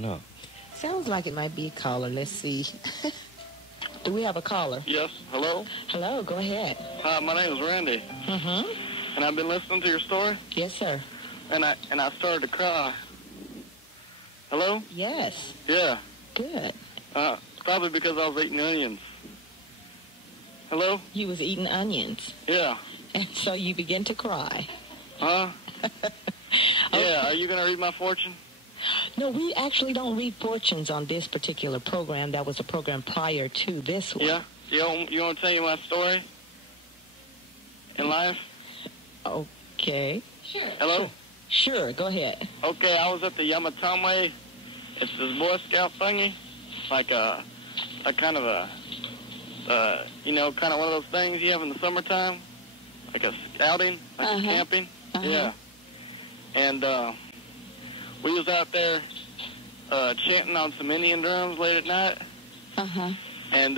don't know. Sounds like it might be a caller. Let's see. Do we have a caller? Yes. Hello? Hello, go ahead. Hi, my name is Randy. Mm-hmm. And I've been listening to your story. Yes, sir. And I started to cry. Hello? Yes. Yeah. Good. Probably because I was eating onions. Hello? You was eating onions. Yeah. And so you begin to cry. Huh? Okay. Yeah. Are you going to read my fortune? No, we actually don't read fortunes on this particular program. That was a program prior to this one. Yeah. You want to tell you my story in life? Okay. Sure. Hello? Sure, go ahead. Okay, I was at the Yamatame. It's this Boy Scout thingy. Like kind of a, kind of one of those things you have in the summertime. Like a scouting, like a camping. Yeah. And we was out there chanting on some Indian drums late at night. And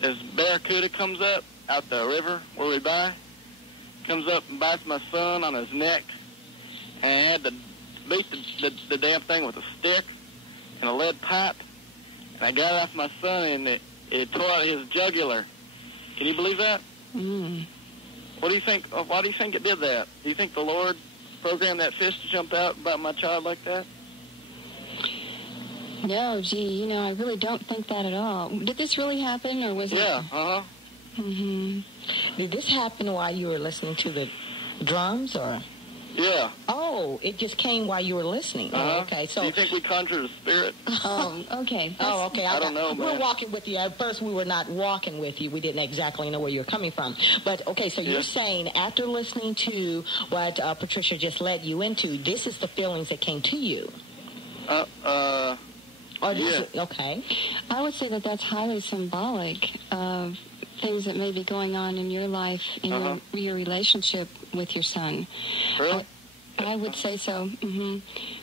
this Barracuda comes up out the river where we buy. Comes up and bites my son on his neck. And I had to beat the damn thing with a stick and a lead pipe. And I got it off my son, and it tore out his jugular. Can you believe that? What do you think? Why do you think it did that? Do you think the Lord programmed that fish to jump out about my child like that? No, gee, I really don't think that at all. Did this really happen, or was it? Yeah, Did this happen while you were listening to the drums, or? Yeah. Oh, it just came while you were listening. Oh, okay. So do you think we conjured a spirit? Okay. Oh, okay. I don't know, man. We're walking with you. At first, we were not walking with you. We didn't exactly know where you were coming from. But, okay, so you're saying after listening to what Patricia just led you into, this is the feelings that came to you. Okay. I would say that that's highly symbolic of things that may be going on in your life, in your relationship with your son. Really? I would say so.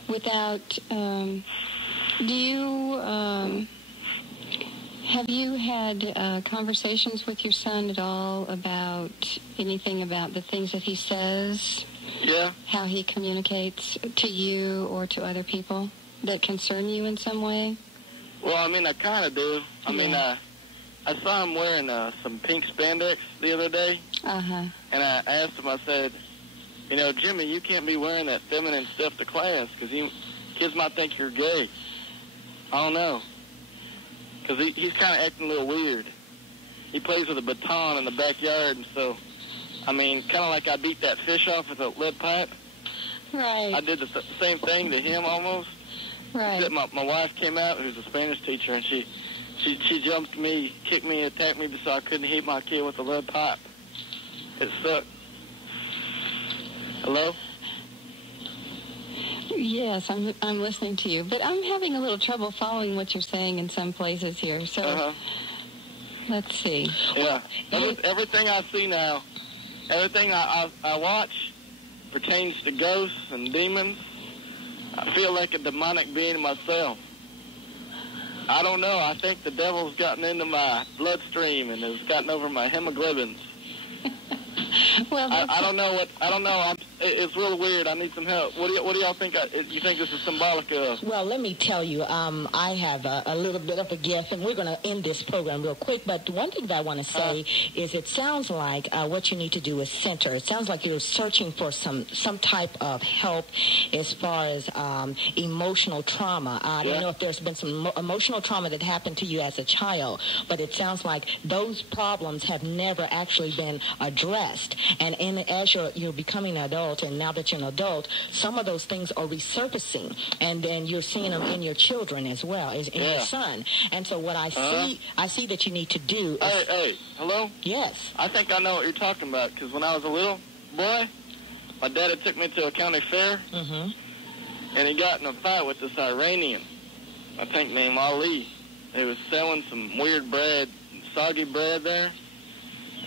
Without, have you had conversations with your son at all about anything about the things that he says? Yeah. How he communicates to you or to other people that concern you in some way? Well, I kind of do. I saw him wearing some pink spandex the other day. And I asked him, I said, Jimmy, you can't be wearing that feminine stuff to class because kids might think you're gay. I don't know. Because he's kind of acting a little weird. He plays with a baton in the backyard, and so, kind of like I beat that fish off with a lead pipe. Right. I did the same thing to him almost. Right. Except my wife came out, who's a Spanish teacher, and she jumped me, kicked me, attacked me so I couldn't hit my kid with a lead pipe. It sucked. Hello? Yes, I'm listening to you, but I'm having a little trouble following what you're saying in some places here. So let's see. Yeah, everything I see now, everything I watch pertains to ghosts and demons. I feel like a demonic being myself. I don't know. I think the devil's gotten into my bloodstream and has gotten over my hemoglobins. Well, I don't know. It's real weird. I need some help. What do y'all think? You think this is symbolic of? Well, let me tell you, I have a little bit of a gift, and we're going to end this program real quick. But one thing that I want to say is it sounds like what you need to do is center. It sounds like you're searching for some type of help as far as emotional trauma. I don't know if there's been some emotional trauma that happened to you as a child, but it sounds like those problems have never actually been addressed. And as you're becoming an adult, and now that you're an adult, some of those things are resurfacing, and then you're seeing them in your children as well, as in your son. And so what I see that you need to do is... Hey, hello? Yes. I think I know what you're talking about, because when I was a little boy, my daddy took me to a county fair, and he got in a fight with this Iranian, I think named Ali. He was selling some weird bread, soggy bread there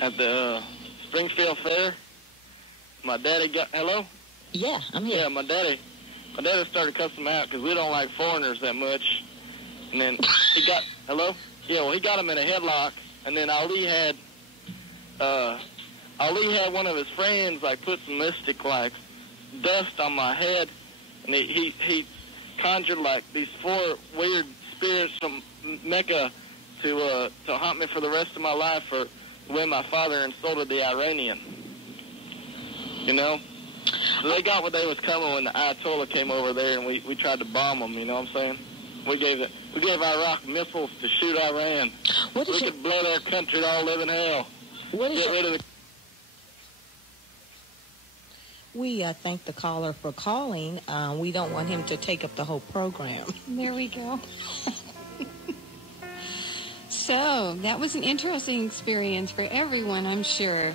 at the Springfield Fair. My daddy got... Hello? Yeah, I'm here. Yeah, my daddy started cussing him out because we don't like foreigners that much. And then he got... Hello? Yeah, well, he got him in a headlock. And then Ali had one of his friends, like, put some mystic, like, dust on my head. And he conjured like these 4 weird spirits from Mecca to haunt me for the rest of my life for the way my father insulted the Iranian. You know? So they got what they was coming when the Ayatollah came over there, and we tried to bomb them, you know what I'm saying? We gave Iraq missiles to shoot Iran. We could blow their country to all live in hell. Get rid of the... We thank the caller for calling. We don't want him to take up the whole program. There we go. So that was an interesting experience for everyone, I'm sure.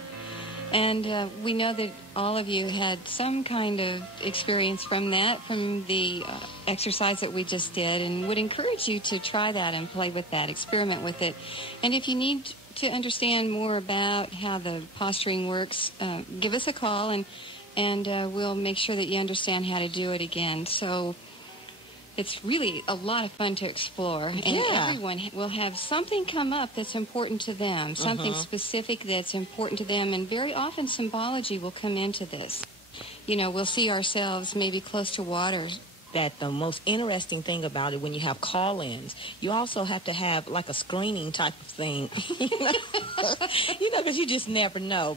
And we know that all of you had some kind of experience from that, from the exercise that we just did, and would encourage you to try that and play with that, experiment with it. And if you need to understand more about how the posturing works, give us a call, and we'll make sure that you understand how to do it again. So it's really a lot of fun to explore, and everyone will have something come up that's important to them, something specific that's important to them, and very often symbology will come into this. You know, we'll see ourselves maybe close to water. That the most interesting thing about it, when you have call-ins, you also have to have like a screening type of thing, you know, because you just never know.